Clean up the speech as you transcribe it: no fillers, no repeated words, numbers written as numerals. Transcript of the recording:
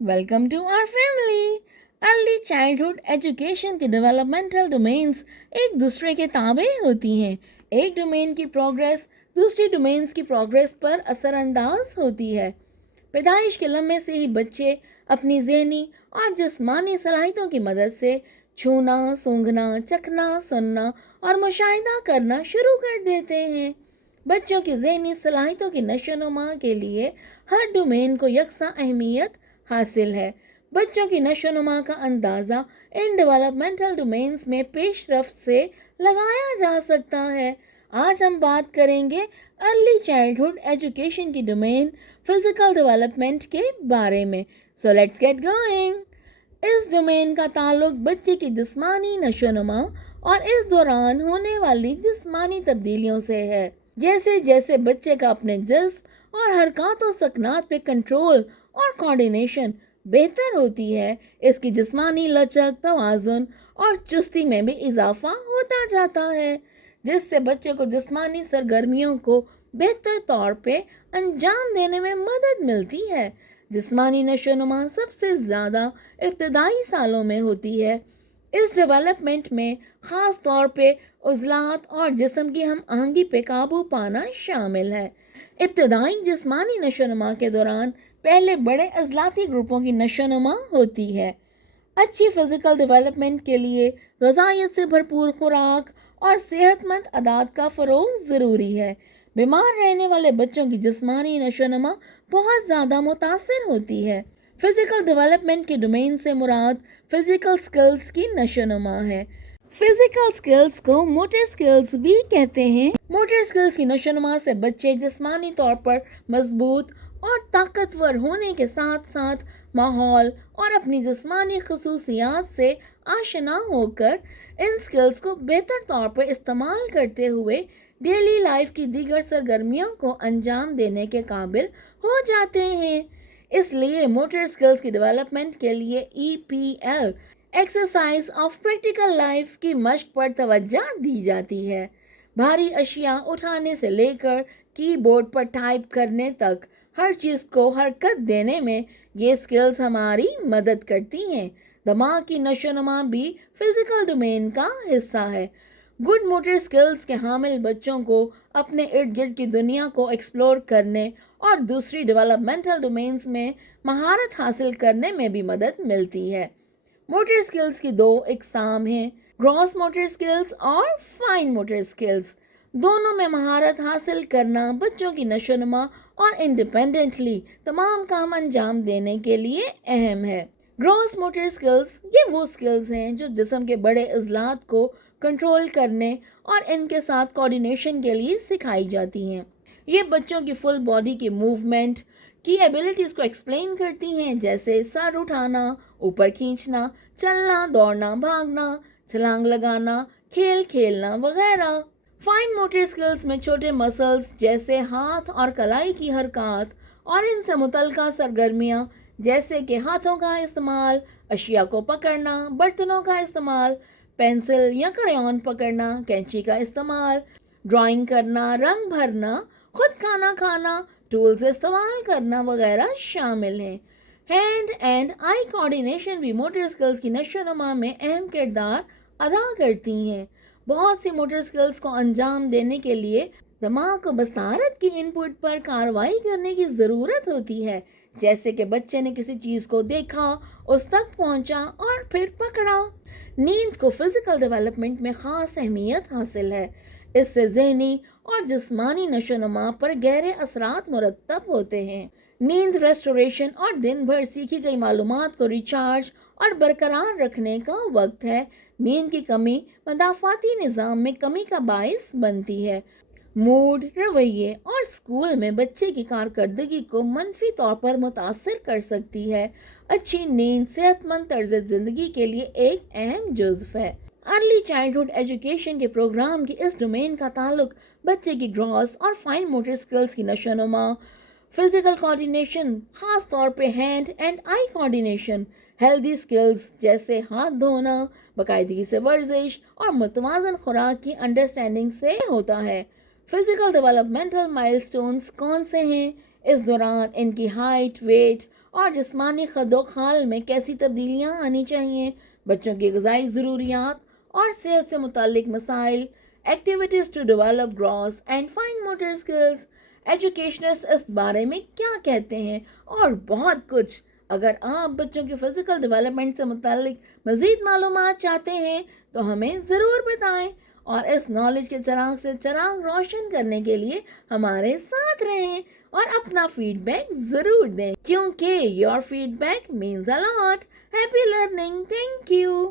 welcome to our family. Early childhood education के developmental domains एक दूसरे के ताबे होती हैं. एक डोमेन की प्रोग्रेस दूसरी डोमेन्स की प्रोग्रेस पर असरअंदाज होती है. पैदाइश के लम्हे से ही बच्चे अपनी ज़हनी और जिस्मानी सलाहियतों की मदद से छूना, सूंघना, चखना, सुनना और मुशाहिदा करना शुरू कर देते हैं. बच्चों की ज़हनी सलाहियतों की नशोनुमा के लिए हर डोमेन को यकसा अहमियत हासिल है. बच्चों की नशोनुमा का अंदाज़ा इन डेवलपमेंटल डोमेन्स में पेशरफ्त से लगाया जा सकता है. आज हम बात करेंगे अर्ली चाइल्डहुड एजुकेशन की डोमेन फिज़िकल डेवलपमेंट के बारे में. So let's get going. इस डोमेन का ताल्लुक बच्चे की जिस्मानी नशोनुमा और इस दौरान होने वाली जिस्मानी तब्दीलियों से है. जैसे जैसे बच्चे का अपने जिस्म और हरकत व सकनात पे कंट्रोल और कोऑर्डिनेशन बेहतर होती है, इसकी जिस्मानी लचक, तवाज़ुन और चुस्ती में भी इजाफा होता जाता है, जिससे बच्चे को जिस्मानी सरगर्मियों को बेहतर तौर पे अंजाम देने में मदद मिलती है. जिस्मानी नशोनुमा सबसे ज़्यादा इब्तदाई सालों में होती है. इस डेवलपमेंट में ख़ास तौर पे उज़लात और जिस्म की हम आहंगी पे काबू पाना शामिल है. इब्तदाई जिस्मानी नशोनुमा के दौरान पहले बड़े अज़लाती ग्रुपों की नशोनुमा होती है. अच्छी फ़िज़िकल डेवलपमेंट के लिए ग़िज़ाइयत से भरपूर खुराक और सेहतमंद आदात का फ़रोग़ ज़रूरी है. बीमार रहने वाले बच्चों की जिस्मानी नशोनुमा बहुत ज़्यादा मुतासिर होती है. फ़िज़िकल डेवलपमेंट के डोमेन से मुराद फ़िज़िकल स्किल्स की नशोनुमा है. फ़िज़िकल स्किल्स को मोटर स्किल्स भी कहते हैं. मोटर स्किल्स की नशोनुमा से बच्चे जिस्मानी तौर पर मजबूत और ताकतवर होने के साथ साथ माहौल और अपनी जिस्मानी खसूसियात से आशना होकर इन स्किल्स को बेहतर तौर पर इस्तेमाल करते हुए डेली लाइफ की दीगर सरगर्मियों को अंजाम देने के काबिल हो जाते हैं. इसलिए मोटर स्किल्स की डेवलपमेंट के लिए EPL exercise of practical life की मश्क पर तवज्जो दी जाती है. भारी अशिया उठाने से लेकर कीबोर्ड पर टाइप करने तक हर चीज़ को हरकत देने में ये स्किल्स हमारी मदद करती हैं. दिमाग की नशोनुमा भी फिज़िकल डोमेन का हिस्सा है. गुड मोटर स्किल्स के हामिल बच्चों को अपने इर्द गिर्द की दुनिया को एक्सप्लोर करने और दूसरी डेवलपमेंटल डोमेन्स में महारत हासिल करने में भी मदद मिलती है. मोटर स्किल्स की दो इकसाम हैं, ग्रॉस मोटर स्किल्स और फाइन मोटर स्किल्स. दोनों में महारत हासिल करना बच्चों की नशोनुमा और इंडिपेंडेंटली तमाम काम अंजाम देने के लिए अहम है. ग्रॉस मोटर स्किल्स ये वो स्किल्स हैं जो जिस्म के बड़े अज़लात को कंट्रोल करने और इनके साथ कोऑर्डिनेशन के लिए सिखाई जाती हैं. ये बच्चों की फुल बॉडी की मूवमेंट की एबिलिटीज़ को एक्सप्लेन करती हैं, जैसे सर उठाना, ऊपर खींचना, चलना, दौड़ना, भागना, छलांग लगाना, खेल खेलना वगैरह. फाइन मोटर स्किल्स में छोटे मसल्स जैसे हाथ और कलाई की हरकत और इनसे मुतल्लिका सरगर्मियाँ जैसे कि हाथों का इस्तेमाल, अशिया को पकड़ना, बर्तनों का इस्तेमाल, पेंसिल या क्रेयॉन पकड़ना, कैंची का इस्तेमाल, ड्राइंग करना, रंग भरना, खुद खाना खाना, टूल्स इस्तेमाल करना वगैरह शामिल हैं. हैंड एंड आई कोऑर्डिनेशन भी मोटर स्किल्स की नशोनुमा में अहम किरदार अदा करती हैं. बहुत सी मोटर स्किल्स को अंजाम देने के लिए दिमाग को बसारत की इनपुट पर कार्रवाई करने की ज़रूरत होती है, जैसे कि बच्चे ने किसी चीज़ को देखा, उस तक पहुंचा और फिर पकड़ा. नींद को फिज़िकल डेवलपमेंट में ख़ास अहमियत हासिल है. इससे ज़हनी और जिस्मानी नशोनुमा पर गहरे असरात मुरतब होते हैं. नींद रेस्टोरेशन और दिन भर सीखी गई मालूमात को रिचार्ज और बरकरार रखने का वक्त है. नींद की कमी मदाफ़ाती निज़ाम में कमी का बाइस बनती है. मूड, रवैये और स्कूल में बच्चे की कारकर्दगी को मनफी तौर पर मुतासिर कर सकती है. अच्छी नींद सेहतमंद तर्ज ज़िंदगी के लिए एक अहम जुज़्व है. अर्ली चाइल्डहुड एजुकेशन के प्रोग्राम की इस डोमेन का ताल्लुक बच्चे की ग्रॉस और फाइन मोटर स्किल्स की नशोनुमा, फिज़िकल कोऑर्डिनेशन ख़ास तौर पे hand and eye coordination, healthy skills जैसे हाथ धोना, बाकायदगी से वर्जिश और मुतवाज़न खुराक की अंडरस्टैंडिंग से होता है. फिज़िकल डेवलपमेंटल माइलस्टोन्स कौन से हैं? इस दौरान इनकी हाइट, वेट اور جسمانی خدوخال میں کیسی تبدیلیاں آنی چاہیے، بچوں کی غذائی ضروریات اور صحت سے متعلق مسائل، activities to develop gross and fine motor skills, educationist اس بارے میں کیا کہتے ہیں، اور بہت کچھ۔ اگر آپ بچوں کی فزیکل ڈیولپمنٹ سے متعلق مزید معلومات چاہتے ہیں تو ہمیں ضرور بتائیں، اور اس نالج کے چراغ سے چراغ روشن کرنے کے لیے ہمارے ساتھ رہیں اور اپنا فیڈ بیک ضرور دیں، کیونکہ your feedback means a lot. Happy learning, thank you.